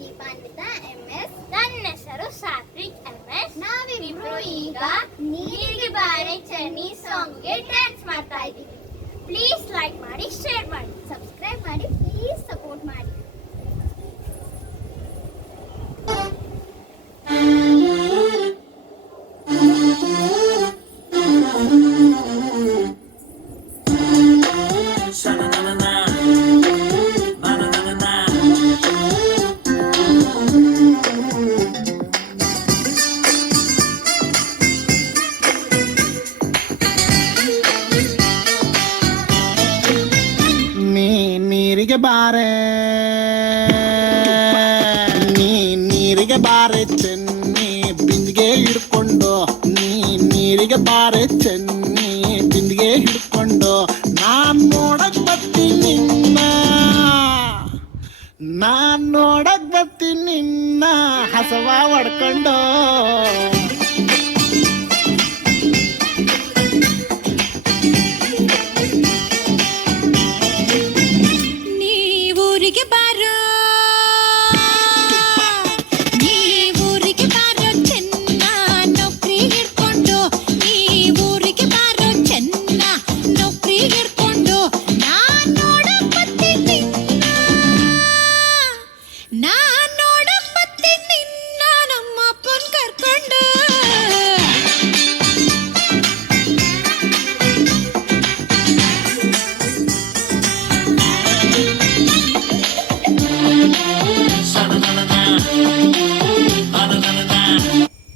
ದೀಪಾನ್ವಿತಾ MS. ನನ್ನ ಹೆಸರು Satwik MS. ನಾವಿಬ್ರು ಈಗ ನೀರಿಗೆ ಬಾರೆ ಚನ್ನಿ ಸಾಂಗ್ಗೆ ಡ್ಯಾನ್ಸ್ ಮಾಡ್ತಾ ಇದ್ದೀವಿ. ಪ್ಲೀಸ್ ಲೈಕ್ ಮಾಡಿ, ಶೇರ್ ಮಾಡಿ, ಸಬ್ಸ್ಕ್ರೈಬ್ ಮಾಡಿ, ಪ್ಲೀಸ್ ಸಪೋರ್ಟ್ ಮಾಡಿ. ನೀರಿಗೆ ಬಾರೆ, ನೀರಿಗೆ ಬಾರೆ ಚೆನ್ನಿ ಬಿಂದಿಗೆ ಹಿಡ್ಕೊಂಡು, ನೀರಿಗೆ ಬಾರೆ ಚೆನ್ನಿ ಬಿಂದಿಗೆ ಹಿಡ್ಕೊಂಡು, ನಾನ್ ನೋಡಕ್ ಬರ್ತೀನಿ ನಿನ್ನ, ನಾನ್ ನೋಡಕ್ ಬರ್ತೀನಿ ನಿನ್ನ ಹಸವ ಹೊಡ್ಕೊಂಡು.